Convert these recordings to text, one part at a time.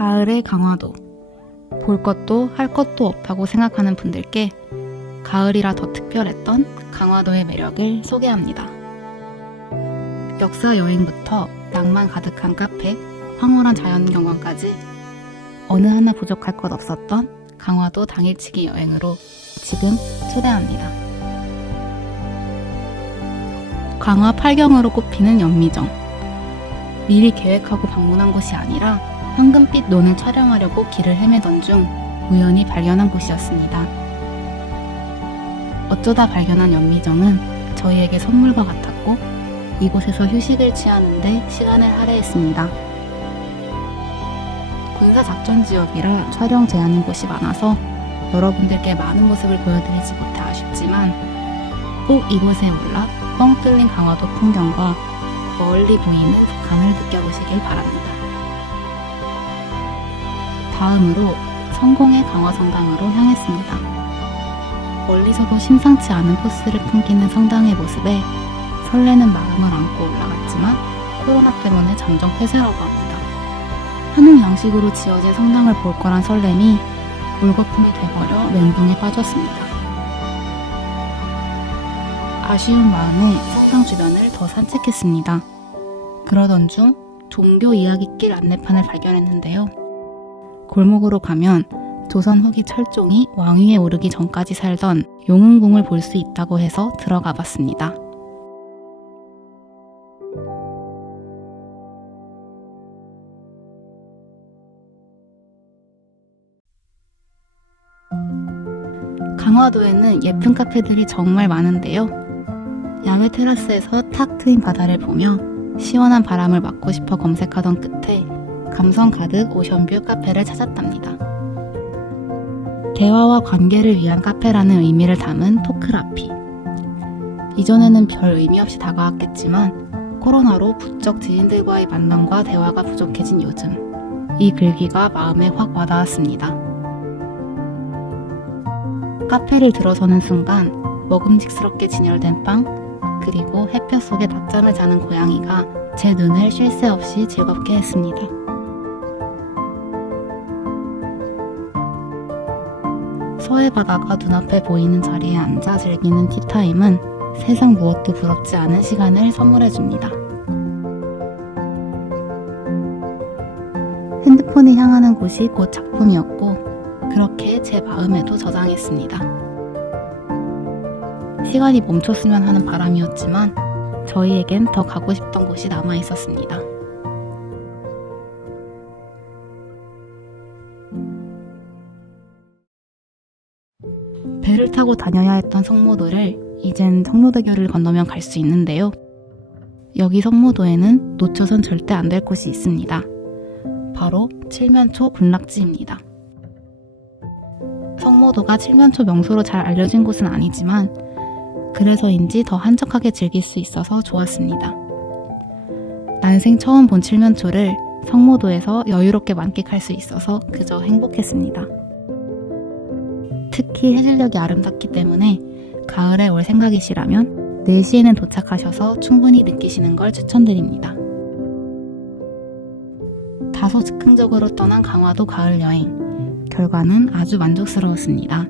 가을의 강화도. 볼 것도 할 것도 없다고 생각하는 분들께 가을이라 더 특별했던 강화도의 매력을 소개합니다. 역사 여행부터 낭만 가득한 카페, 황홀한 자연경관까지 어느 하나 부족할 것 없었던 강화도 당일치기 여행으로 지금 초대합니다. 강화 8경으로 꼽히는 연미정. 미리 계획하고 방문한 곳이 아니라 황금빛 논을 촬영하려고 길을 헤매던 중 우연히 발견한 곳이었습니다. 어쩌다 발견한 연미정은 저희에게 선물과 같았고 이곳에서 휴식을 취하는데 시간을 할애했습니다. 군사 작전 지역이라 촬영 제한인 곳이 많아서 여러분들께 많은 모습을 보여드리지 못해 아쉽지만 꼭 이곳에 올라 뻥 뚫린 강화도 풍경과 멀리 보이는 북한을 느껴보시길 바랍니다. 다음으로 성공의 강화 성당으로 향했습니다. 멀리서도 심상치 않은 포스를 풍기는 성당의 모습에 설레는 마음을 안고 올라갔지만 코로나 때문에 잠정 폐쇄라고 합니다. 한옥 양식으로 지어진 성당을 볼 거란 설렘이 물거품이 돼버려 멘붕에 빠졌습니다. 아쉬운 마음에 성당 주변을 더 산책했습니다. 그러던 중 종교 이야기길 안내판을 발견했는데요. 골목으로 가면 조선 후기 철종이 왕위에 오르기 전까지 살던 용흥궁을 볼 수 있다고 해서 들어가 봤습니다. 강화도에는 예쁜 카페들이 정말 많은데요. 야외 테라스에서 탁 트인 바다를 보며 시원한 바람을 맞고 싶어 검색하던 끝에 감성 가득 오션뷰 카페를 찾았답니다. 대화와 관계를 위한 카페라는 의미를 담은 토크라피. 이전에는 별 의미 없이 다가왔겠지만 코로나로 부쩍 지인들과의 만남과 대화가 부족해진 요즘 이 글귀가 마음에 확 와닿았습니다. 카페를 들어서는 순간 먹음직스럽게 진열된 빵 그리고 햇볕 속에 낮잠을 자는 고양이가 제 눈을 쉴 새 없이 즐겁게 했습니다. 서해 바다가 눈앞에 보이는 자리에 앉아 즐기는 티타임은 세상 무엇도 부럽지 않은 시간을 선물해 줍니다. 핸드폰이 향하는 곳이 곧 작품이었고 그렇게 제 마음에도 저장했습니다. 시간이 멈췄으면 하는 바람이었지만 저희에겐 더 가고 싶던 곳이 남아 있었습니다. 배를 타고 다녀야 했던 성모도를 이젠 성로대교를 건너면 갈 수 있는데요. 여기 성모도에는 놓쳐선 절대 안 될 곳이 있습니다. 바로 칠면초 군락지입니다. 성모도가 칠면초 명소로 잘 알려진 곳은 아니지만 그래서인지 더 한적하게 즐길 수 있어서 좋았습니다. 난생 처음 본 칠면초를 성모도에서 여유롭게 만끽할 수 있어서 그저 행복했습니다. 특히 해질녘이 아름답기 때문에 가을에 올 생각이시라면 4시에는 도착하셔서 충분히 느끼시는 걸 추천드립니다. 다소 즉흥적으로 떠난 강화도 가을 여행. 결과는 아주 만족스러웠습니다.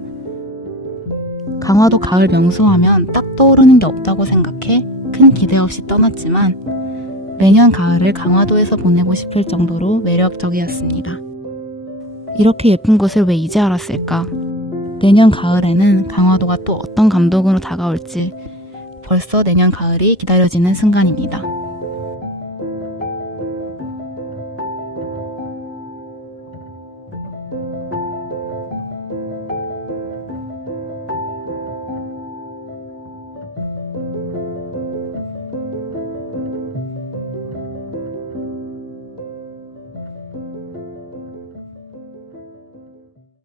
강화도 가을 명소하면 딱 떠오르는 게 없다고 생각해 큰 기대 없이 떠났지만 매년 가을을 강화도에서 보내고 싶을 정도로 매력적이었습니다. 이렇게 예쁜 곳을 왜 이제 알았을까? 내년 가을에는 강화도가 또 어떤 감독으로 다가올지 벌써 내년 가을이 기다려지는 순간입니다.